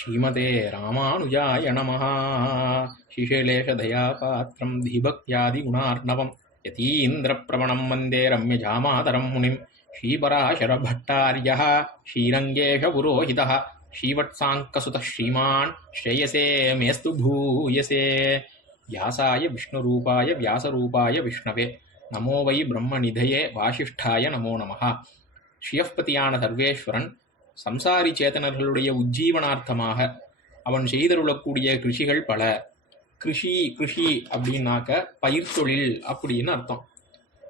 ஸ்ரீமதே ராமானுஜாய நமः शिशेलेशदयापात्रं धीभक्त्यादिगुणार्णवं यतीन्द्रप्रवणं वन्दे रम्यजामातरं मुनिं श्रीपराशरभट्टार्यः श्रीरङ्गेशपुरोहितः श्रीवत्साङ्कसुतः श्रीमान् श्रेयसे मेऽस्तु भूयसे व्यासाय विष्णुरूपाय व्यासरूपाय विष्णवे நமோ வை பிரம்மநிதயே வாசிஷ்டாய நமோ நமஹ ஸ்ரீயப்பதியான சர்வேஸ்வரன் சம்சாரி சேத்தனர்களுடைய உஜ்ஜீவனார்த்தமாக அவன் செய்தருளக்கூடிய கிருஷிகள் பல. கிருஷி கிருஷி அப்படின்னாக்க பயிர் தொழில் அப்படின்னு அர்த்தம்.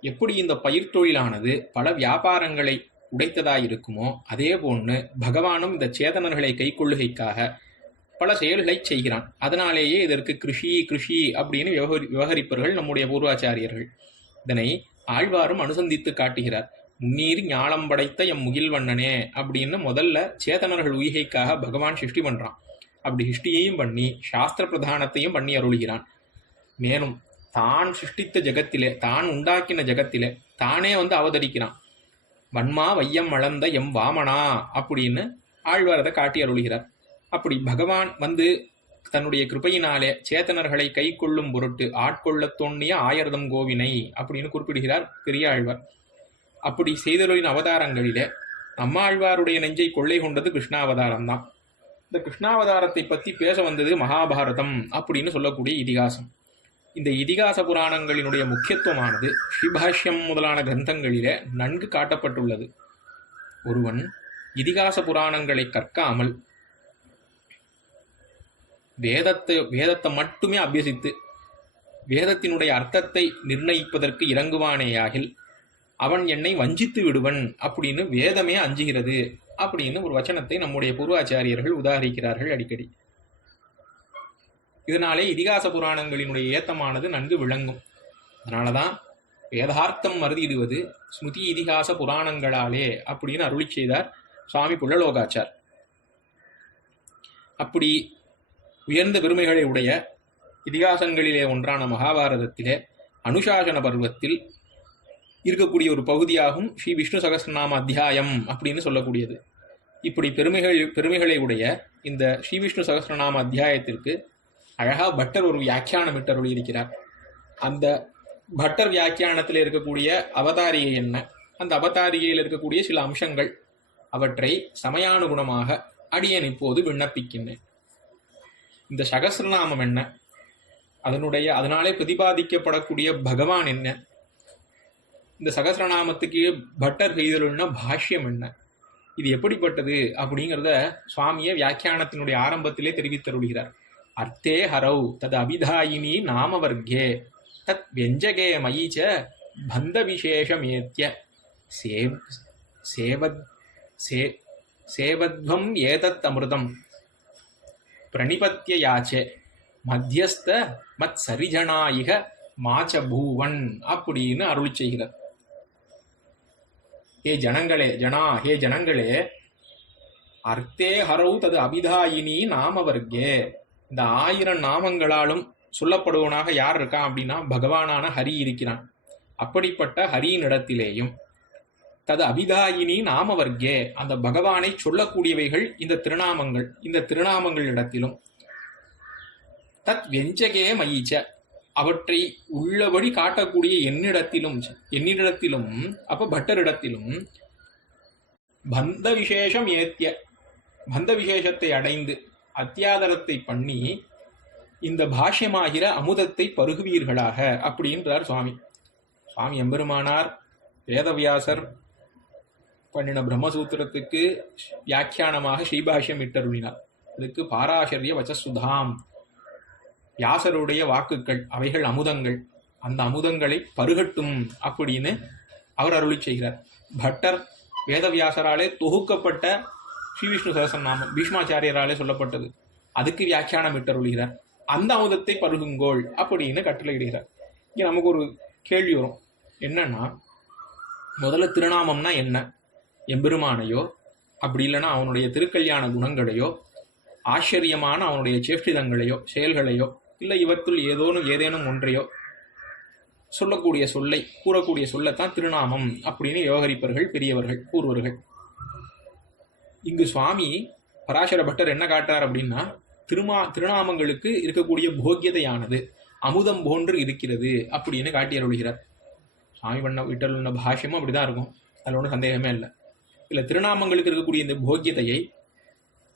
எப்படி இந்த பயிர் தொழிலானது பல வியாபாரங்களை உடைத்ததாய் இருக்குமோ அதே போன்று பகவானும் இந்த சேதனர்களை கைக்கொள்ளுகைக்காக பல செயல்களை செய்கிறான். அதனாலேயே இதற்கு கிருஷி கிருஷி அப்படின்னு விவகரி விவகரிப்பவர்கள் நம்முடைய பூர்வாச்சாரியர்கள். இதனை ஆழ்வாரும் அனுசந்தித்து காட்டுகிறார். முன்னீர் ஞானம் படைத்த எம் முகில்வண்ணனே அப்படின்னு முதல்ல சேதனர்கள் உயிகைக்காக பகவான் சிருஷ்டி பண்ணுறான் அப்படி சிருஷ்டியையும் பண்ணி சாஸ்திர பிரதானத்தையும் பண்ணி அருளுகிறான். மேலும் தான் சிருஷ்டித்த ஜெகத்திலே தான் உண்டாக்கின ஜெகத்திலே தானே வந்து அவதரிக்கிறான். வன்மா வையம் வளர்ந்த எம் வாமனா அப்படின்னு ஆழ்வாரதை காட்டி அருளுகிறார். அப்படி பகவான் வந்து தன்னுடைய கிருபையினாலே சேத்தனர்களை கை கொள்ளும் பொருட்டு ஆட்கொள்ளத் தோண்டிய ஆயர்தம் கோவினை அப்படின்னு குறிப்பிடுகிறார் பெரிய ஆழ்வார். அப்படி செய்தருளின் அவதாரங்களிலே நம்மாழ்வாருடைய நெஞ்சை கொள்ளை கொண்டது கிருஷ்ணாவதாரம் தான் இந்த கிருஷ்ணாவதாரத்தை பற்றி பேச வந்தது மகாபாரதம் அப்படின்னு சொல்லக்கூடிய இதிகாசம். இந்த இதிகாச புராணங்களினுடைய முக்கியத்துவமானது ஸ்ரீபாஷ்யம் முதலான கிரந்தங்களிலே நன்கு காட்டப்பட்டுள்ளது. ஒருவன் இதிகாச புராணங்களை கற்காமல் வேதத்தை வேதத்தை மட்டுமே அபியசித்து வேதத்தினுடைய அர்த்தத்தை நிர்ணயிப்பதற்கு இறங்குவானேயாகில் அவன் என்னை வஞ்சித்து விடுவன் அப்படின்னு வேதமே அஞ்சுகிறது அப்படின்னு ஒரு வச்சனத்தை நம்முடைய பூர்வாச்சாரியர்கள் உதாரிக்கிறார்கள் அடிக்கடி. இதனாலே இதிகாச புராணங்களினுடைய ஏத்தமானது நன்கு விளங்கும். அதனாலதான் வேதார்த்தம் மருதிடுவது ஸ்மிருதி இதிகாச புராணங்களாலே அப்படின்னு அருளி செய்தார் சுவாமி புள்ளலோகாச்சார். அப்படி உயர்ந்த பெருமைகளை உடைய இதிகாசங்களிலே ஒன்றான மகாபாரதத்திலே அனுசாசன பருவத்தில் இருக்கக்கூடிய ஒரு பகுதியாகும் ஸ்ரீ விஷ்ணு சகஸ்ரநாம அத்தியாயம் அப்படின்னு சொல்லக்கூடியது. இப்படி பெருமைகள் பெருமைகளை உடைய இந்த ஸ்ரீ விஷ்ணு சகஸ்ரநாம அத்தியாயத்திற்கு அழகா பட்டர் ஒரு வியாக்கியானம் இட்டருளி இருக்கிறார் அந்த பட்டர் வியாக்கியானத்தில் இருக்கக்கூடிய அவதாரிகை என்ன? அந்த அவதாரிகையில் இருக்கக்கூடிய சில அம்சங்கள் அவற்றை சமயானுகுணமாக அடியன் இப்போது விண்ணப்பிக்கின்றேன். இந்த சகசிரநாமம் என்ன? அதனுடைய அதனாலே பிரதிபாதிக்கப்படக்கூடிய பகவான் என்ன? இந்த சகசிரநாமத்துக்கு பட்டர் செய்தலுன்னா பாஷ்யம் என்ன? இது எப்படிப்பட்டது அப்படிங்கிறத சுவாமியை வியாக்கியானத்தினுடைய ஆரம்பத்திலே தெரிவித்தருள்கிறார். அர்த்தே ஹரௌ தது அபிதாயினி நாமவர்க்கே தத் வெஞ்சகே மயீச்ச பந்த விசேஷமேத்திய சேவ் சேவத் சே சேவத்வம் ஏதத் அமிர்தம். பிரணிபத்திய யாச்சே மத்தியஸ்த மத் சரிஜனாயிக மாச்ச பூவன் அப்படின்னு அருள் செய்கிறார். ஹே ஜனங்களே ஜனா ஹே ஜனங்களே அர்த்தே ஹரவு தது அபிதாயினி நாமவர்க்கே. இந்த ஆயிரம் நாமங்களாலும் சொல்லப்படுவனாக யார் இருக்கான் அப்படின்னா பகவானான ஹரி இருக்கிறான். அப்படிப்பட்ட ஹரியினிடத்திலேயும் தது அபிதாயினி நாமவர்க்கே அந்த பகவானை சொல்லக்கூடியவைகள் இந்த திருநாமங்கள் இந்த திருநாமங்கள் இடத்திலும் தத் வெஞ்சகே மயிச்ச அவற்றை உள்ளபடி காட்டக்கூடிய என்னிடத்திலும் என்னிடத்திலும் அப்ப பட்டரிடத்திலும் பந்த விசேஷம் ஏத்திய பந்த விசேஷத்தை அடைந்து அத்தியாதரத்தை பண்ணி இந்த பாஷ்யமாகிற அமுதத்தை பருகுவீர்களாக அப்படின்றார் சுவாமி. சுவாமி எம்பெருமானார் வேதவியாசர் பண்ணின பிரம்மசூத்திரத்துக்கு வியாக்கியானமாக ஸ்ரீபாஷ்யம் இட்டருளினார். அதுக்கு பாராசரிய வச்சசுதாம் வியாசருடைய வாக்குகள் அவைகள் அமுதங்கள். அந்த அமுதங்களை பருகட்டும் அப்படின்னு அவர் அருளி செய்கிறார். பட்டர் வேதவியாசராலே தொகுக்கப்பட்ட ஸ்ரீ விஷ்ணு சகசரநாமம் பீஷ்மாச்சாரியராலே சொல்லப்பட்டது. அதுக்கு வியாக்கியானம் இட்டருளுகிறார் அந்த அமுதத்தை பருகுங்கோள் அப்படின்னு கட்டளையிடுகிறார். இங்கே நமக்கு ஒரு கேள்வி வரும். என்னன்னா முதல்ல திருநாமம்னா என்ன? எம்பெருமானையோ அப்படி இல்லைன்னா அவனுடைய திருக்கல்யாண குணங்களையோ ஆச்சரியமான அவனுடைய சேஷ்டிதங்களையோ செயல்களையோ இல்லை இவற்றுள் ஏதோனும் ஏதேனும் ஒன்றையோ சொல்லக்கூடிய சொல்லை கூறக்கூடிய சொல்லத்தான் திருநாமம் அப்படின்னு விவகரிப்பவர்கள் பெரியவர்கள் கூறுவர்கள். இங்கு சுவாமி பராசர பட்டர் என்ன காட்டுறார் அப்படின்னா திருமா திருநாமங்களுக்கு இருக்கக்கூடிய போக்கியதையானது அமுதம் போன்று இருக்கிறது அப்படின்னு காட்டி அருள்கிறார். சுவாமி பண்ண விட்டல் உள்ள பாஷ்யமும் அப்படிதான் இருக்கும். அதில் ஒன்றும் சந்தேகமே இல்லை. இல்லை திருநாமங்களுக்கு இருக்கக்கூடிய இந்த போக்கியதையை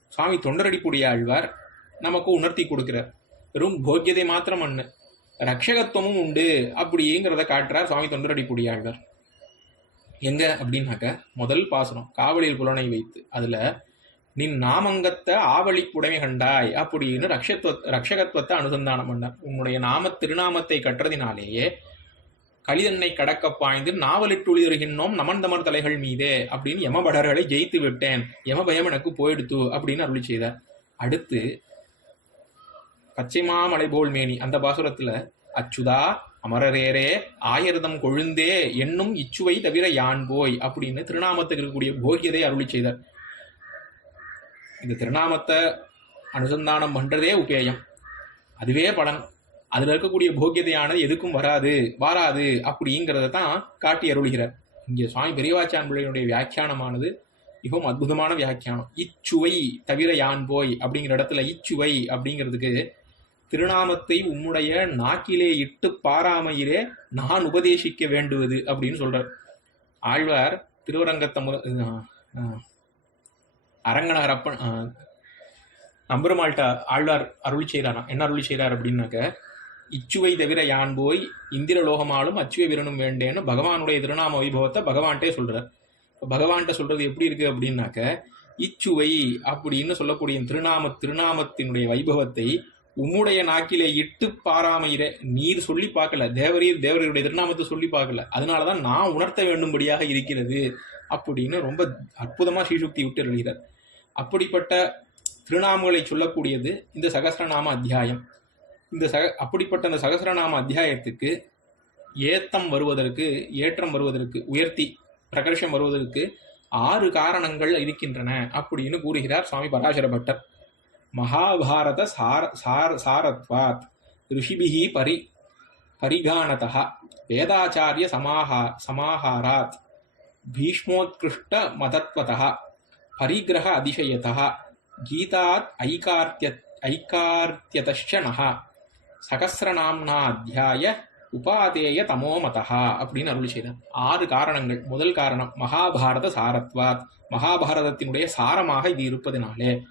சுவாமி தொண்டரடிப்புடைய ஆழ்வார் நமக்கு உணர்த்தி கொடுக்கிறார். வெறும் போக்கியதை மாத்திரம் அண்ணு. ரக்ஷகத்துவமும் உண்டு அப்படிங்கிறத காட்டுறார் சுவாமி தொண்டரடி ஆழ்வார் எங்க அப்படின்னாக்க முதல் பாசனம் காவலில் புலனை வைத்து. அதுல நின் நாமங்கத்தை ஆவலி புடைமை கண்டாய் அப்படின்னு ரக்ஷத்துவ ரக்ஷகத்துவத்தை அனுசந்தானம் பண்ணார். உன்னுடைய நாம திருநாமத்தை கற்றதினாலேயே கலிதன்னை கடக்க பாய்ந்து நாவலிட்டுளிருகின்றோம் நமந்தமர் தலைகள் மீதே அப்படின்னு யமபடர்களை ஜெயித்து விட்டேன். யமபயம் எனக்கு போயிடுத்து அப்படின்னு அருளி செய்தார். அடுத்து பச்சைமாமலை போல் மேனி. அந்த பாசுரத்துல அச்சுதா அமரரேரே ஆயிரதம் கொழுந்தே என்னும் இச்சுவை தவிர யான் போய்? அப்படின்னு திருநாமத்துக்கு இருக்கக்கூடிய போகியதை அருளி செய்தார். இந்த திருநாமத்தை அனுசந்தானம் பண்றதே உபேயம். அதுவே பலன். அதுல இருக்கக்கூடிய போக்கியதையானது எதுக்கும் வராது வாராது அப்படிங்கிறத தான் காட்டி அருளுகிறார். இங்கே சுவாமி பெரியவாச்சான் பிள்ளையினுடைய வியாக்கியானமானது மிகவும் அற்புதமான வியாக்கியானம். இச்சுவை தவிர யான் போய் அப்படிங்கிற இடத்துல இச்சுவை அப்படிங்கிறதுக்கு திருநாமத்தை உம்முடைய நாக்கிலே இட்டு பாராமையிலே நான் உபதேசிக்க வேண்டுவது அப்படின்னு சொல்றார். ஆழ்வார் திருவரங்கத்த முத அப்பன் அரங்கநகரப்பன் ஆழ்வார் அருள் செய்கிறாராம் என்ன அருளி செய்கிறார் அப்படின்னாக்க இச்சுவை தவிர யான் போய் இந்திரலோகமாலும் அச்சுவை விரணும் வேண்டேன்னு பகவானுடைய திருநாம வைபவத்தை பகவான்கிட்டே சொல்றார். பகவான்கிட்ட சொல்றது எப்படி இருக்கு அப்படின்னாக்க இச்சுவை அப்படின்னு சொல்லக்கூடிய திருநாம திருநாமத்தினுடைய வைபவத்தை உம்முடைய நாக்கிலே இட்டு பாராமையிற நீர் சொல்லி பார்க்கல. தேவரீர் தேவரீருடைய திருநாமத்தை சொல்லி பார்க்கல. அதனாலதான் நான் உணர்த்த வேண்டும்படியாக இருக்கிறது அப்படின்னு ரொம்ப அற்புதமா ஸ்ரீசுக்தி விட்டு எழுகிறார் அப்படிப்பட்ட திருநாமங்களை சொல்லக்கூடியது இந்த சகஸ்ரநாம அத்தியாயம். இந்த சக அப்படிப்பட்ட அந்த சகஸ்ரநாம அத்தியாயத்துக்கு ஏத்தம் வருவதற்கு ஏற்றம் வருவதற்கு உயர்த்தி பிரகர்ஷம் வருவதற்கு ஆறு காரணங்கள் இருக்கின்றன அப்படின்னு கூறுகிறார் சுவாமி பராசர பட்டர் மகாபாரத சார சார சாரத்வாத். ரிஷிபிஹி பரி பரிகானதः வேதாச்சாரிய சமாஹா சமாஹாராத். பீஷ்மோத்கிருஷ்ட மதத்வதः பரிகிரக அதிசயதः கீதாத் ஐகார்த்திய ஐகார்த்தியதश्च நः சகசிரநாம்னாத்தியாய உபாதேய தமோமதா அப்படின்னு அருள் செய்தார். ஆறு காரணங்கள். முதல் காரணம் மகாபாரத சாரத்வாத். மகாபாரதத்தினுடைய சாரமாக இது இருப்பதனாலே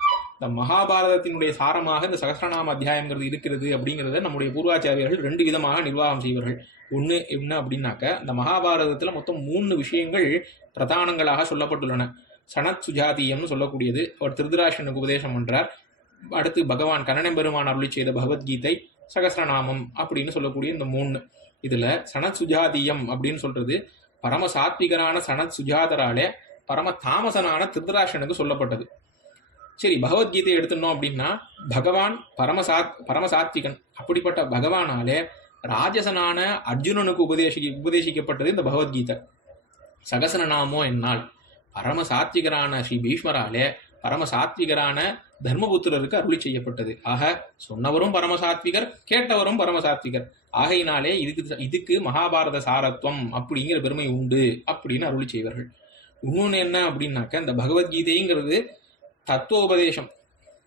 மகாபாரதத்தினுடைய சாரமாக இந்த சகசிரநாம அத்தியாயங்கிறது இருக்கிறது அப்படிங்கிறத நம்முடைய பூர்வாச்சாரியர்கள் ரெண்டு விதமாக நிர்வாகம் செய்வார்கள். ஒன்று என்ன அப்படின்னாக்க இந்த மகாபாரதத்தில் மொத்தம் மூணு விஷயங்கள் பிரதானங்களாக சொல்லப்பட்டுள்ளன. சனத் சுஜாதியம்னு சொல்லக்கூடியது. அவர் திருதராஷனுக்கு உபதேசம் பண்ணுறார் அடுத்து பகவான் கண்ணன் பெருமான் அருளி செய்த பகவத்கீதை சகசிரநாமம் அப்படின்னு சொல்லக்கூடிய இந்த மூணு. இதில் சனத் சுஜாதியம் அப்படின்னு சொல்றது பரம சாத்விகரான சனத் சுஜாதராலே பரம தாமசனான திருதராஷனுக்கு சொல்லப்பட்டது. சரி பகவத்கீதை எடுத்துனோம் அப்படின்னா பகவான் பரமசாத் பரமசாத்விகன். அப்படிப்பட்ட பகவானாலே ராஜசனான அர்ஜுனனுக்கு உபதேசி உபதேசிக்கப்பட்டது இந்த பகவத்கீதை. சகசரநாமோ என்னால். பரம சாத்விகரான ஸ்ரீ பீஷ்மராலே பரம சாத்விகரான தர்மபுத்திரருக்கு அருளி செய்யப்பட்டது. ஆக சொன்னவரும் பரமசாத்விகர் கேட்டவரும் பரமசாத்விகர். ஆகையினாலே இதுக்கு இதுக்கு மகாபாரத சாரத்துவம் அப்படிங்கிற பெருமை உண்டு அப்படின்னு அருளி செய்வார்கள். இன்னொன்று என்ன அப்படின்னாக்க இந்த பகவத்கீதைங்கிறது தத்துவோபதேசம்.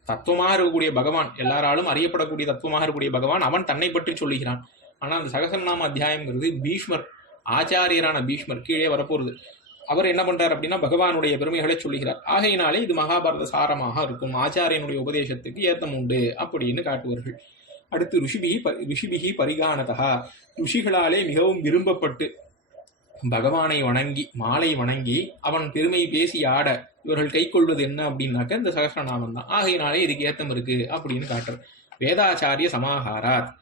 தத்துவமாக இருக்கக்கூடிய பகவான் எல்லாராலும் அறியப்படக்கூடிய தத்துவமாக இருக்கக்கூடிய பகவான் அவன் தன்னை பற்றி சொல்லுகிறான். ஆனால் அந்த சகசரநாம அத்தியாயம்ங்கிறது பீஷ்மர் ஆச்சாரியரான பீஷ்மர் கீழே வரப்போகிறது அவர் என்ன பண்றார் அப்படின்னா பகவானுடைய பெருமைகளை சொல்லுகிறார். ஆகையினாலே இது மகாபாரத சாரமாக இருக்கும். ஆச்சாரியனுடைய உபதேசத்துக்கு ஏத்தம் உண்டு அப்படின்னு காட்டுவார்கள். அடுத்து ரிஷிபிகி ப- ரிஷிபிகி பரிகானதா ரிஷிகளாலே மிகவும் விரும்பப்பட்டு பகவானை வணங்கி மாலை வணங்கி அவன் பெருமை பேசி ஆட இவர்கள் கை கொள்வது என்ன அப்படின்னாக்க இந்த சகசிரநாமம் தான். ஆகையினாலே இதுக்கு ஏத்தம் இருக்கு அப்படின்னு காட்டுற வேதாச்சாரிய சமாஹாராத்.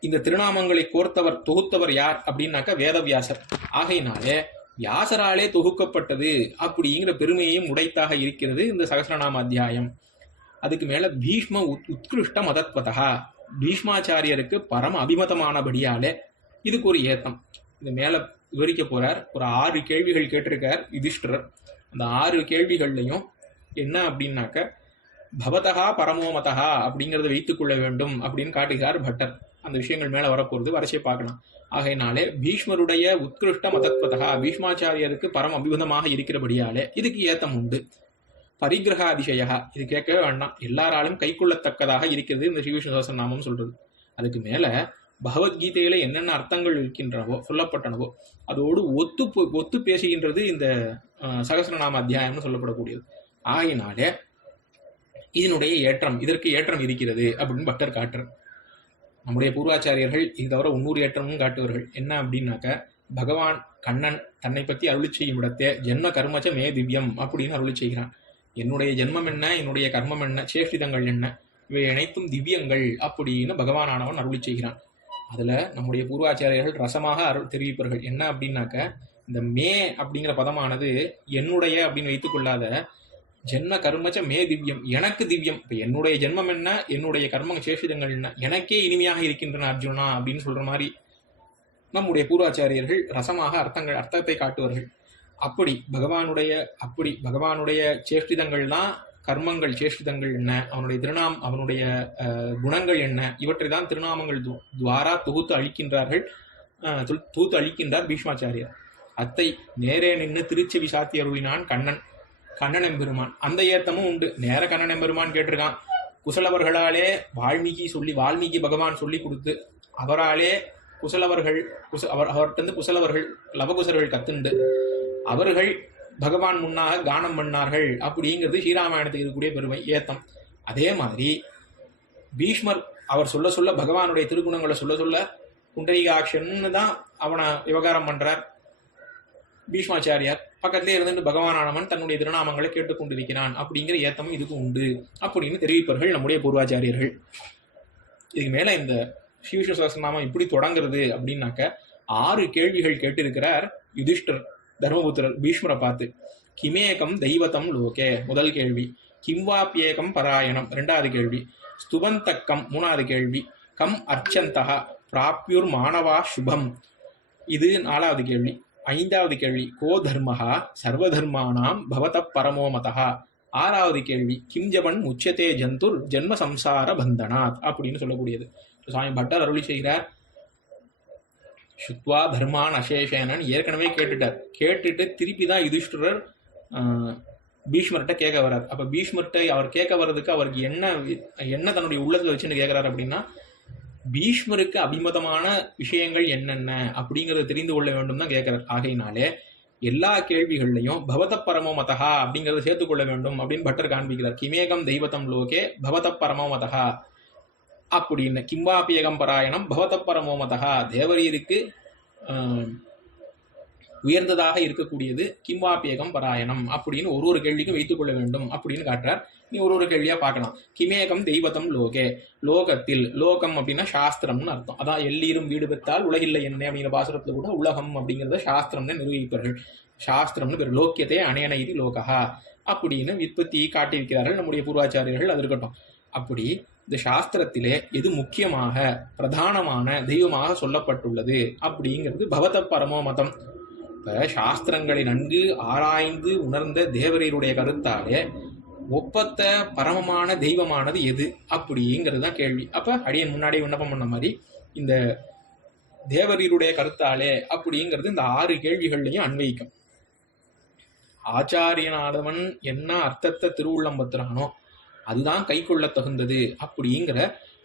இந்த திருநாமங்களை கோர்த்தவர் தொகுத்தவர் யார் அப்படின்னாக்க வேதவியாசர். ஆகையினாலே வியாசராலே தொகுக்கப்பட்டது அப்படிங்கிற பெருமையும் உடைத்தாக இருக்கிறது இந்த சகசரநாம அத்தியாயம். அதுக்கு மேல பீஷ்ம உத் உத்கிருஷ்ட மதத்வதா. பீஷ்மாச்சாரியருக்கு பரம அபிமதமானபடியாலே இதுக்கு ஒரு ஏத்தம். இது மேல விவரிக்க போறார். ஒரு ஆறு கேள்விகள் கேட்டிருக்கார் யுதிஷ்டரர். அந்த ஆறு கேள்விகள்லையும் என்ன அப்படின்னாக்க பவதகா பரமோமதகா அப்படிங்கறத வைத்துக் கொள்ள வேண்டும் அப்படின்னு காட்டுகிறார் பட்டர். அந்த விஷயங்கள் மேல வரப்போறது வரிசையை பார்க்கலாம். ஆகையினாலே பீஷ்மருடைய உத்கிருஷ்ட மதத்வதகா பீஷ்மாச்சாரியருக்கு பரம அபிபுதமாக இருக்கிறபடியாலே இதுக்கு ஏத்தம் உண்டு. பரிகிரகாதிசயா இது கேட்கவே வேண்டாம். எல்லாராலும் கைக்கொள்ளத்தக்கதாக இருக்கிறது இந்த ஸ்ரீவிஷ்ணு நாமம் சொல்றது. அதுக்கு மேல பகவத்கீதையில என்னென்ன அர்த்தங்கள் இருக்கின்றனவோ சொல்லப்பட்டனவோ அதோடு ஒத்து ஒத்து பேசுகின்றது இந்த சகசரநாம அத்தியாயம்னு சொல்லப்படக்கூடியது. ஆகினாலே இதனுடைய ஏற்றம் இதற்கு ஏற்றம் இருக்கிறது அப்படின்னு பட்டர் காட்டுறார். நம்முடைய பூர்வாச்சாரியர்கள் இது தவிர உன்னூறு ஏற்றமும் காட்டுவார்கள். என்ன அப்படின்னாக்க பகவான் கண்ணன் தன்னை பற்றி அருளி செய்யும் இடத்தே ஜென்ம கர்மச்ச மே திவ்யம் அப்படின்னு அருளி செய்கிறான். என்னுடைய ஜென்மம் என்ன என்னுடைய கர்மம் என்ன சேஷ்டிதங்கள் என்ன இவை அனைத்தும் திவ்யங்கள் அப்படின்னு பகவானானவன் அருளி செய்கிறான். அதுல நம்முடைய பூர்வாச்சாரியர்கள் ரசமாக அருள் தெரிவிப்பார்கள். என்ன அப்படின்னாக்க இந்த மே அப்படிங்கிற பதமானது என்னுடைய அப்படின்னு வைத்துக் கொள்ளாத ஜென்ம கர்மச்ச மே திவ்யம் எனக்கு திவ்யம். இப்ப என்னுடைய ஜென்மம் என்ன என்னுடைய கர்ம சேஷிதங்கள் என்ன எனக்கே இனிமையாக இருக்கின்றன அர்ஜுனா அப்படின்னு சொல்ற மாதிரி நம்முடைய பூர்வாச்சாரியர்கள் ரசமாக அர்த்தங்கள் அர்த்தத்தை காட்டுவார்கள். அப்படி பகவானுடைய அப்படி பகவானுடைய சேஷ்டிதங்கள் தான் கர்மங்கள் சேஷ்டிதங்கள் என்ன? அவனுடைய திருநாம் அவனுடைய குணங்கள் என்ன? இவற்றை தான் திருநாமங்கள் து- துவாரா தொகுத்து அழிக்கின்றார்கள். தொகுத்து அழிக்கின்றார் பீஷ்மாச்சாரியர். அத்தை நேரே நின்று திருச்செவி சாத்தி அருளினான் கண்ணன் கண்ணன் எம்பெருமான். அந்த ஏத்தமும் உண்டு. நேர கண்ணன் எம்பெருமான் கேட்டிருக்கான். குசலவர்களாலே வால்மீகி சொல்லி வால்மீகி பகவான் சொல்லி கொடுத்து அவராலே குசலவர்கள் குச அவர் அவர்கிட்ட குசலவர்கள் லவகுசர்கள் கத்துண்டு அவர்கள் பகவான் முன்னாக கானம் பண்ணார்கள் அப்படிங்கிறது ஸ்ரீராமாயணத்துக்கு இருக்கக்கூடிய பெருமை ஏத்தம். அதே மாதிரி பீஷ்மர் அவர் சொல்ல சொல்ல பகவானுடைய திருக்குணங்களை சொல்ல சொல்ல குண்டரிகாட்சன்னு தான் அவனை விவகாரம் பண்றார். பீஷ்மாச்சாரியார் பக்கத்திலே இருந்துட்டு பகவானானவன் தன்னுடைய திருநாமங்களை கேட்டுக்கொண்டிருக்கிறான் அப்படிங்கிற ஏத்தமும் இதுக்கு உண்டு அப்படின்னு தெரிவிப்பார்கள் நம்முடைய பூர்வாச்சாரியர்கள். இதுக்கு மேல இந்த ஸ்ரீவிஷ்ணு சகஸ்ரநாமம் இப்படி தொடங்குறது அப்படின்னாக்க ஆறு கேள்விகள் கேட்டிருக்கிறார் யுதிஷ்டர். தர்மபுத்திரர் பீஷ்மரை பார்த்து கிமேகம் தெய்வத்தம் லோகே? முதல் கேள்வி. கிம்வாப்பியேகம் பராயணம்? ரெண்டாவது கேள்வி. ஸ்துபந்தக்கம் மூணாவது கேள்வி. கம் அர்ச்சந்தகா பிராப்யுர் மாணவா சுபம்? இது நாலாவது கேள்வி. ஐந்தாவது கேள்வி. கோ தர்மஹா? சர்வதர்மானாம் பவத பரமோமதா ஆறாவது கேள்வி. கிம் ஜபன் உச்சத்தே ஜந்துர்? ஜென்ம சம்சார பந்தனாத்? அப்படின்னு சொல்லக்கூடியது. சுவாமி பட்டர் அருளி செய்கிறார். சுத்வா தர்மான் அசேஷேனன் ஏற்கனவே கேட்டுட்டார். கேட்டுட்டு திருப்பி தான் யுதிஷ்டரர் பீஷ்மர்கிட்ட கேட்க வர்றார். அப்போ பீஷ்மர்கிட்ட அவர் கேட்க வர்றதுக்கு அவருக்கு என்ன வி- என்ன தன்னுடைய உள்ளத்தில் வச்சுன்னு கேட்குறாரு அப்படின்னா பீஷ்மருக்கு அபிமதமான விஷயங்கள் என்னென்ன அப்படிங்கிறத தெரிந்து கொள்ள வேண்டும் தான் கேட்குறார். ஆகையினாலே எல்லா கேள்விகள்லையும் பவத பரமோ மதஹா அப்படிங்கிறத சேர்த்துக்கொள்ள வேண்டும் அப்படின்னு பட்டர் காண்பிக்கிறார். கிமேகம் தெய்வத்தம் லோகே பவத பரமோ மதஹா. அப்படின்னு. கிம்வாபியகம் பராயணம் பவத பரமோமதா தேவரீருக்கு உயர்ந்ததாக இருக்கக்கூடியது கிம்வாபியகம் பராயணம் அப்படின்னு ஒரு ஒரு கேள்விக்கும் வைத்துக் கொள்ள வேண்டும் அப்படின்னு காட்டுறார். நீ ஒரு ஒரு கேள்வியா பார்க்கலாம். கிமேகம் தெய்வதம் லோகே. லோகத்தில் லோகம் அப்படின்னா சாஸ்திரம்னு அர்த்தம். அதான் எல்லீரும் வீடு பெற்றால் உலகில்லை என்ன அப்படிங்கிற பாசுரத்துல கூட உலகம் அப்படிங்கிறத சாஸ்திரம்னு நிரூபிப்பார்கள். சாஸ்திரம்னு பேர். லோக்கியத்தை அணையன இது லோகா அப்படின்னு விற்பத்தி காட்டியிருக்கிறார்கள். நம்முடைய பூர்வாச்சாரியர்கள் அது இருக்கட்டும். அப்படி இந்த சாஸ்திரத்திலே எது முக்கியமாக பிரதானமான தெய்வமாக சொல்லப்பட்டுள்ளது அப்படிங்கிறது பவத பரமோ மதம். இப்போ சாஸ்திரங்களை நன்கு ஆராய்ந்து உணர்ந்த தேவரீருடைய கருத்தாலே ஒப்பத்த பரமமான தெய்வமானது எது அப்படிங்கிறது தான் கேள்வி. அப்போ அடியன் முன்னாடி விண்ணப்பம் பண்ண மாதிரி இந்த தேவரீருடைய கருத்தாலே அப்படிங்கிறது இந்த ஆறு கேள்விகள்லையும் அன்வயிக்கும். ஆச்சாரியனானவன் என்ன அர்த்தத்தை திருவுள்ளம் பத்துறானோ அதுதான் கை கொள்ள தகுந்தது அப்படிங்கிற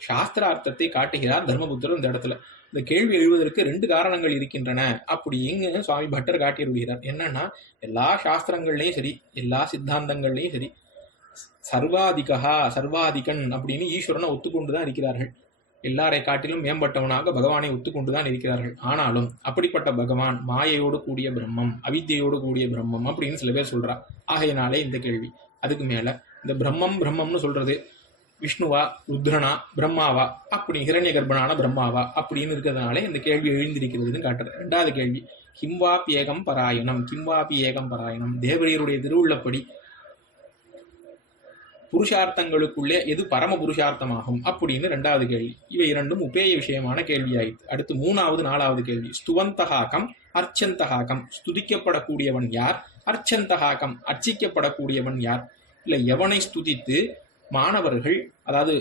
சாஸ்திரார்த்தத்தை காட்டுகிறார் தர்மபுத்திரர் இந்த இடத்துல. இந்த கேள்வி எழுவதற்கு ரெண்டு காரணங்கள் இருக்கின்றன. அப்படிங்க சுவாமி பட்டர் காட்டியிருக்கிறார். என்னன்னா எல்லா சாஸ்திரங்கள்லையும் சரி எல்லா சித்தாந்தங்கள்லையும் சரி சர்வாதிகா சர்வாதிகன் அப்படின்னு ஈஸ்வரனை ஒத்துக்கொண்டுதான் இருக்கிறார்கள். எல்லாரை காட்டிலும் மேம்பட்டவனாக பகவானை ஒத்துக்கொண்டுதான் இருக்கிறார்கள். ஆனாலும் அப்படிப்பட்ட பகவான் மாயையோடு கூடிய பிரம்மம் அவித்தியோடு கூடிய பிரம்மம் அப்படின்னு சில பேர் சொல்றா. ஆகையினாலே இந்த கேள்வி. அதுக்கு மேல இந்த பிரம்மம் பிரம்மம்னு சொல்றது. விஷ்ணுவா ருத்ரனா பிரம்மாவா? அப்படி ஹிரண்ய கர்ப்பனான பிரம்மாவா? அப்படின்னு இருக்கிறதுனால இந்த கேள்வி எழுந்திருக்கிறதுன்னு காட்டுறது. ரெண்டாவது கேள்வி. கிம்வாபி ஏகம் பராயணம். கிம்வாபி ஏகம் பராயணம். தேவரீருடைய திருவுள்ளப்படி புருஷார்த்தங்களுக்குள்ளே எது பரம புருஷார்த்தமாகும்? அப்படின்னு ரெண்டாவது கேள்வி. இவை இரண்டும் உபேய விஷயமான கேள்வியாயிற்று. அடுத்து மூணாவது நாலாவது கேள்வி. ஸ்துவந்தகாக்கம் அர்ச்சந்தகாக்கம் ஸ்துதிக்கப்படக்கூடியவன் யார்? அர்ச்சந்தகாக்கம் அர்ச்சிக்கப்படக்கூடியவன் யார்? இல்லை எவனை ஸ்துதித்து மாணவர்கள் அதாவது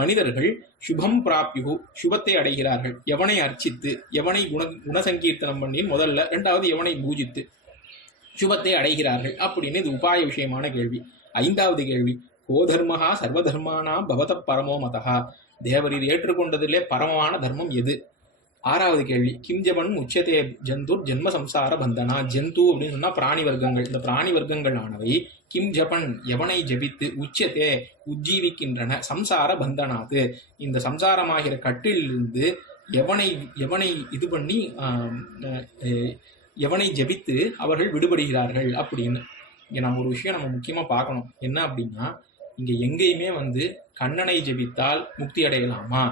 மனிதர்கள் சுபம் பிராப்யு சுபத்தை அடைகிறார்கள். எவனை அர்ச்சித்து எவனை குண குணசங்கீர்த்தனம் பண்ணி முதல்ல ரெண்டாவது எவனை பூஜித்து சுபத்தை அடைகிறார்கள் அப்படின்னு இது உபாய விஷயமான கேள்வி. ஐந்தாவது கேள்வி கோதர்மஹா சர்வதர்மானாம் பவத பரமோ மதஹா. தேவரீர் ஏற்றுக்கொண்டதிலே பரமமான தர்மம் எது? ஆறாவது கேள்வி. கிம் ஜபன் உச்சதே ஜந்தூர் ஜென்ம சம்சார பந்தனா. ஜந்து அப்படின்னு சொன்னா பிராணி வர்க்கங்கள். இந்த பிராணி வர்க்கங்களானவை கிம் ஜபன் எவனை ஜபித்து உச்சத்தே உஜ்ஜீவிக்கின்றன. சம்சார பந்தனாது. இந்த சம்சாரமாகிற கட்டிலிருந்து எவனை எவனை இது பண்ணி எவனை ஜபித்து அவர்கள் விடுபடுகிறார்கள் அப்படின்னு. இங்க நம்ம ஒரு விஷயம் நம்ம முக்கியமா பார்க்கணும். என்ன அப்படின்னா இங்க எங்கேயுமே வந்து கண்ணனை ஜெபித்தால் முக்தி அடையலாமா?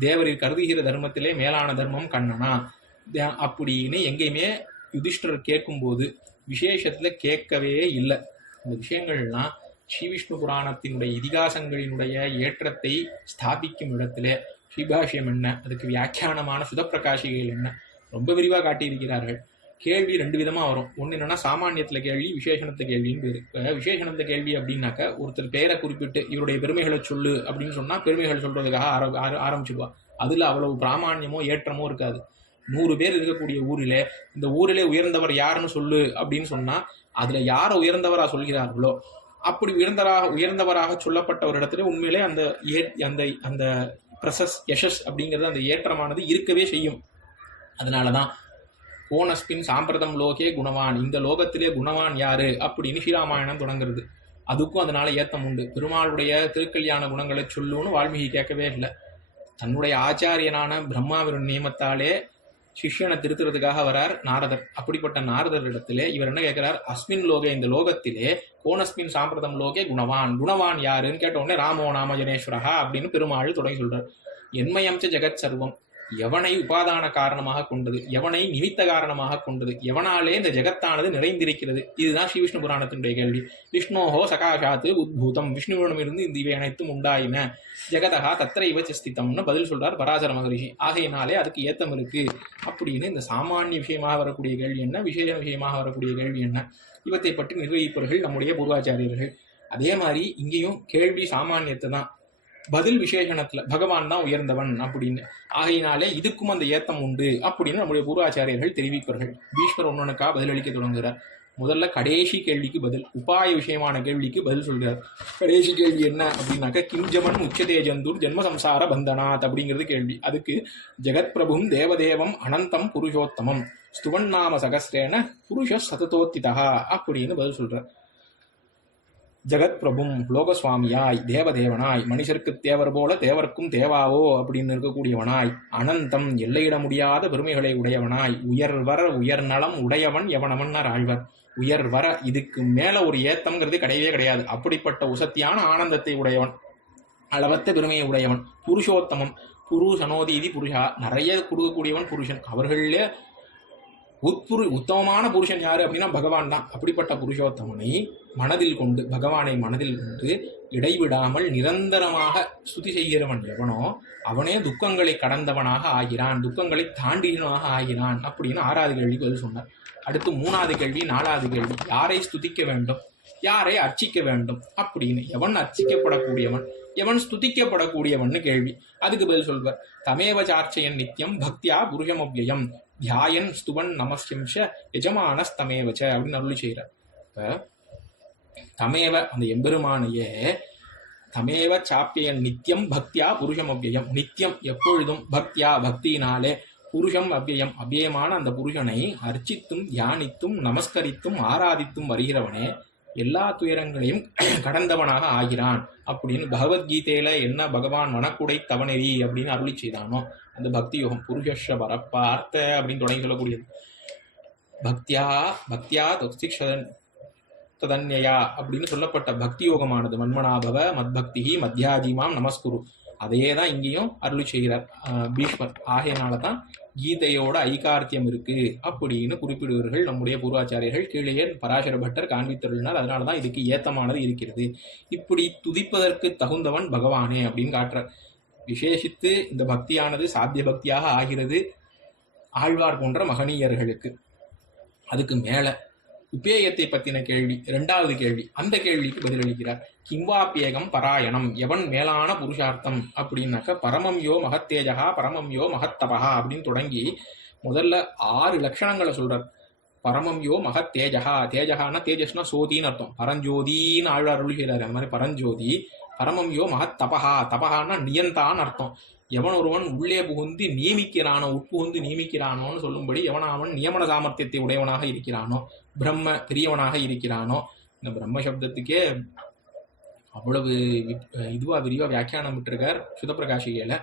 தேவரில் கருதுகிற தர்மத்திலே மேலான தர்மம் கண்ணனா. அப்படின்னு எங்கேயுமே யுதிஷ்டர் கேட்கும்போது விசேஷத்துல கேட்கவே இல்லை. இந்த விஷயங்கள்லாம் ஸ்ரீவிஷ்ணு புராணத்தினுடைய இதிகாசங்களினுடைய ஏற்றத்தை ஸ்தாபிக்கும் இடத்திலே ஸ்ரீபாஷ்யம் என்ன? அதுக்கு வியாக்கியானமான சுதப்பிரகாசிகள் என்ன? ரொம்ப விரிவாக காட்டியிருக்கிறார்கள். கேள்வி ரெண்டு விதமாக வரும். ஒன்று என்னன்னா சாமானியத்தில் கேள்வி விசேஷணத்து கேள்வின்னு பேர். விசேஷணத்த கேள்வி அப்படின்னாக்க ஒருத்தர் பேரை குறிப்பிட்டு இவருடைய பெருமைகளை சொல்லு அப்படின்னு சொன்னால் பெருமைகள் சொல்றதுக்காக ஆர ஆர- அதில் அவ்வளவு பிராமான்யமோ ஏற்றமோ இருக்காது. நூறு பேர் இருக்கக்கூடிய ஊரிலே இந்த ஊரிலே உயர்ந்தவர் யாருன்னு சொல்லு அப்படின்னு சொன்னால் அதில் யாரை உயர்ந்தவராக சொல்கிறார்களோ அப்படி உயர்ந்தவராக உயர்ந்தவராக சொல்லப்பட்டவரிடத்துல உண்மையிலே அந்த ஏ அந்த அந்த பிரசஸ் எஷஸ் அப்படிங்கிறது அந்த ஏற்றமானது இருக்கவே செய்யும். அதனால தான் கோணஸ்பின் சாம்பிரதம் லோகே குணவான் இந்த லோகத்திலே குணவான் யாரு? அப்படின்னு ஸ்ரீராமாயணம் தொடங்குறது. அதுக்கும் அதனால ஏத்தம் உண்டு. பெருமாளுடைய திருக்கல்யாண குணங்களை சொல்லுன்னு வால்மீகி கேட்கவே இல்லை. தன்னுடைய ஆச்சாரியனான பிரம்மாவின் நியமத்தாலே சிஷ்யனை திருத்துறதுக்காக வரார் நாரதர். அப்படிப்பட்ட நாரதர் இடத்திலே இவர் என்ன கேட்கிறார்? அஸ்மின் லோகே இந்த லோகத்திலே கோணஸ்மின் சாம்பிரதம் லோகே குணவான். குணவான் யாருன்னு கேட்ட உடனே ராமோ நாம ஜனேஸ்வரஹா அப்படின்னு பெருமாள் தொடங்கி சொல்றார். என்மயம்ச்ச ஜெகத் சர்வம். எவனை உபாதான காரணமாக கொண்டது எவனை நிமித்த காரணமாக கொண்டது எவனாலே இந்த ஜெகத்தானது நிறைந்திருக்கிறது? இதுதான் ஸ்ரீ விஷ்ணு புராணத்தினுடைய கேள்வி. விஷ்ணோஹோ சகாஷாத்து உத்பூதம். விஷ்ணுவிடமிருந்து இந்த இவை அனைத்தும் உண்டாயின. ஜெகதகா தத்திர இவச்சஸ்தித்தம்னு பதில் சொல்றார் பராசர மகரிஷி. ஆகையினாலே அதுக்கு ஏத்தம் இருக்கு. அப்படின்னு இந்த சாமானிய விஷயமாக வரக்கூடிய கேள்வி என்ன? விசேஷ விஷயமாக வரக்கூடிய கேள்வி என்ன? இவத்தை பற்றி நிர்வகிப்பவர்கள் நம்முடைய பூர்வாச்சாரியர்கள். அதே மாதிரி இங்கேயும் கேள்வி சாமானியத்தை தான் பதில் விசேஷணத்துல பகவான் தான் உயர்ந்தவன் அப்படின்னு. ஆகையினாலே இதுக்கும் அந்த ஏத்தம் உண்டு அப்படின்னு நம்முடைய பூர்வாச்சாரியர்கள் தெரிவிப்பார்கள். பீஷ்மர் பதில் பதிலளிக்க தொடங்குகிறார். முதல்ல கடைசி கேள்விக்கு பதில் உபாய விஷயமான கேள்விக்கு பதில் சொல்கிறார். கடைசி கேள்வி என்ன அப்படின்னாக்க கிஞ்சமன் உச்சதே ஜந்தூர் ஜென்ம சம்சார பந்தனாத் அப்படிங்கிறது கேள்வி. அதுக்கு ஜெகத் பிரபும் தேவதேவம் அனந்தம் புருஷோத்தமம் ஸ்துவன் நாம சகஸ்ரேன புருஷ சததோத்திதா அப்படின்னு பதில் சொல்றார். ஜெகத் பிரபும் லோகசுவாமியாய் தேவதேவனாய் மனுஷருக்கு தேவர் போல தேவர்க்கும் தேவாவோ அப்படின்னு இருக்கக்கூடியவனாய் அனந்தம் எல்லையிட முடியாத பெருமைகளை உடையவனாய் உயர்வர உயர்நலம் உடையவன் எவனவன்னர் ஆழ்வர். உயர்வர இதுக்கு மேல ஒரு ஏத்தம்ங்கிறது கிடையவே கிடையாது. அப்படிப்பட்ட உசத்தியான ஆனந்தத்தை உடையவன் அளவத்த பெருமையை உடையவன் புருஷோத்தமம் புருஷனோதி இது புருஷா நிறைய கொடுக்கக்கூடியவன் புருஷன். அவர்களே உட்புரு உத்தமமான புருஷன் யாரு அப்படின்னா பகவான் தான். அப்படிப்பட்ட புருஷோத்தமனை மனதில் கொண்டு பகவானை மனதில் கொண்டு இடைவிடாமல் நிரந்தரமாக ஸ்துதி செய்கிறவன் எவனோ அவனே துக்கங்களை கடந்தவனாக ஆகிறான் துக்கங்களை தாண்டியவனாக ஆகிறான் அப்படின்னு ஆறாவது கேள்விக்கு பதில் சொன்னார். அடுத்து மூணாவது கேள்வி நாலாவது கேள்வி யாரை ஸ்துதிக்க வேண்டும் யாரை அர்ச்சிக்க வேண்டும் அப்படின்னு. எவன் அர்ச்சிக்கப்படக்கூடியவன் எவன் ஸ்துதிக்கப்படக்கூடியவன் கேள்வி. அதுக்கு பதில் சொல்வர். தமேவ சார்ச்சையன் நித்தியம் பக்தியா புருஷமவ்யயம். தியாயன் ஸ்துவன் நமஸ்யம்ஷ எஜமானஸ்தமேவச்ச அப்படின்னு அருளி செய்கிறார் இப்போ தமேவ அந்த எம்பெருமானையே தமேவ சாப்பியன் நித்தியம் பக்தியா புருஷம் அவ்யயம் நித்தியம் எப்பொழுதும் பக்தியா பக்தியினாலே புருஷம் அவ்யயம் அவ்வியமான அந்த புருஷனை அர்ச்சித்தும் தியானித்தும் நமஸ்கரித்தும் ஆராதித்தும் வருகிறவனே எல்லா துயரங்களையும் கடந்தவனாக ஆகிறான் அப்படின்னு பகவத்கீதையில என்ன பகவான் மனக்குடை தவநெறி அப்படின்னு அருளி செய்தானோ அந்த பக்தி யோகம். புருஷ பரப்பார்த்த அப்படின்னு தொடங்கி சொல்லக்கூடியது. பக்தியா பக்தியா தொக்ஷதன் ததன்யா அப்படின்னு சொல்லப்பட்ட பக்தி யோகமானது. மன்மனாபவ மத்பக்தி மத்தியாஜிமாம் நமஸ்குரு. அதையே தான் இங்கேயும் அருளி செய்கிறார் பீஷ்மர். ஆகையினால தான் கீதையோட ஐகார்த்தியம் இருக்கு அப்படின்னு குறிப்பிடுவர்கள் நம்முடைய பூர்வாச்சாரியர்கள் கீழே பராசர பட்டர் காண்பித்தருளினார். அதனால தான் இதுக்கு ஏத்தமானது இருக்கிறது. இப்படி துதிப்பதற்கு தகுந்தவன் பகவானே அப்படின்னு காட்டுறார். விசேஷித்து இந்த பக்தியானது சாத்திய பக்தியாக ஆகிறது. ஆழ்வார் போன்ற மகனீயர்களுக்கு. அதுக்கு மேல உபேயத்தை பத்தின கேள்வி இரண்டாவது கேள்வி அந்த கேள்விக்கு பதிலளிக்கிறார். கிம்வாபியேகம் பராயணம் எவன் மேலான புருஷார்த்தம் அப்படின்னாக்க பரமம் யோ மகத்தேஜகா பரமம் யோ மகத்தபகா அப்படின்னு தொடங்கி முதல்ல ஆறு லட்சணங்களை சொல்றார். பரமம் யோ மகத் தேஜகா தேஜகான்னா தேஜஸ்னா சோதின்னு அர்த்தம். பரஞ்சோதின்னு ஆழ்வார் அருள் செய்கிறாரு அந்த மாதிரி பரஞ்சோதி பரமம் யோ மகத் தபஹா. தபகான்னா நியந்தான் அர்த்தம். எவன் ஒருவன் உள்ளே புகுந்து நியமிக்கிறானோ உட்புகுந்து நியமிக்கிறானோன்னு சொல்லும்படி எவன் அவன் நியமன சாமர்த்தியத்தை உடையவனாக இருக்கிறானோ பிரம்ம பெரியவனாக இருக்கிறானோ இந்த பிரம்ம சப்தத்துக்கே அவ்வளவு இதுவா விரிவா வியாக்கியானம் விட்டுருக்கார் சுதப்பிரகாஷிகையில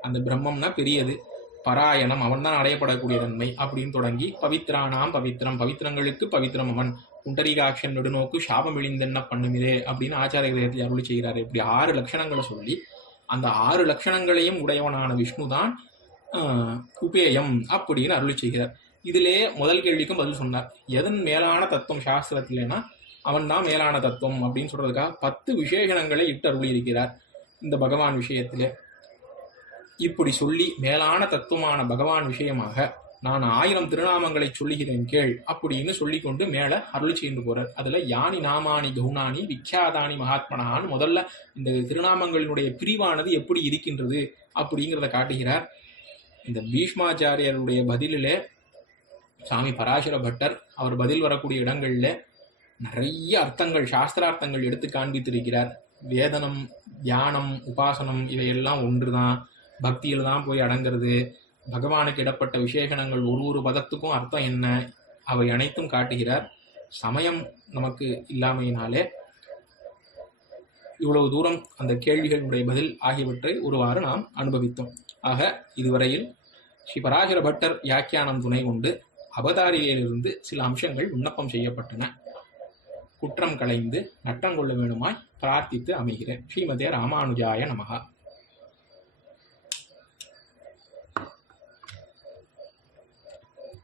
அந்த பிரம்மம்னா பெரியது. பராயணம் அவன் தான் அடையப்படக்கூடிய தன்மை அப்படின்னு தொடங்கி பவித்ரானாம் பவித்ரம். பவித்திரங்களுக்கு பவித்ரம் அவன் புண்டரீகாட்சன் நெடுநோக்கு சாபம் இழிந்தென்ன பண்ணுமிரே அப்படின்னு ஆச்சாரிய கிரகத்தில் அருள் செய்கிறார். இப்படி ஆறு லட்சணங்களை சொல்லி அந்த ஆறு லட்சணங்களையும் உடையவனான விஷ்ணு தான் குபேயம் உபேயம் அப்படின்னு அருளி செய்கிறார். இதிலே முதல் கேள்விக்கும் பதில் சொன்னார். எதன் மேலான தத்துவம் சாஸ்திரத்திலேனா அவன் தான் மேலான தத்துவம் அப்படின்னு சொல்றதுக்காக பத்து விசேஷணங்களை இட்டு அருளி இருக்கிறார் இந்த பகவான் விஷயத்திலே. இப்படி சொல்லி மேலான தத்துவமான பகவான் விஷயமாக நான் ஆயிரம் திருநாமங்களை சொல்லுகிறேன் கேள். அப்படின்னு சொல்லிக்கொண்டு மேல அருள் செய்து போறார். அதுல யானி நாமானி கவுனானி விக்யாதானி மகாத்மனான்னு முதல்ல இந்த திருநாமங்களினுடைய பிரிவானது எப்படி இருக்கின்றது அப்படிங்கிறத காட்டுகிறார். இந்த பீஷ்மாச்சாரியருடைய பதிலிலே சாமி பராசர பட்டர் அவர் பதில் வரக்கூடிய இடங்கள்ல நிறைய அர்த்தங்கள் சாஸ்திரார்த்தங்கள் எடுத்து காண்பித்திருக்கிறார். வேதனம் தியானம் உபாசனம் இவையெல்லாம் ஒன்றுதான். பக்தியில் தான் போய் அடங்கிறது. பகவானுக்கு இடப்பட்ட விசேஷணங்கள் ஒரு ஒரு பதத்துக்கும் அர்த்தம் என்ன? அவை அனைத்தும் காட்டுகிறார். சமயம் நமக்கு இல்லாமையினாலே இவ்வளவு தூரம் அந்த கேள்விகளுடைய பதில் ஆகியவற்றை ஒருவாறு நாம் அனுபவித்தோம். ஆக இதுவரையில் ஸ்ரீ பராசர பட்டர் வியாக்கியானம் துணை கொண்டு அவதாரியிலிருந்து சில அம்சங்கள் விண்ணப்பம் செய்யப்பட்டன. குற்றம் களைந்து நட்டம் கொள்ள வேணுமாய் பிரார்த்தித்து அமைகிறேன். ஸ்ரீமதே ராமானுஜாய நமகா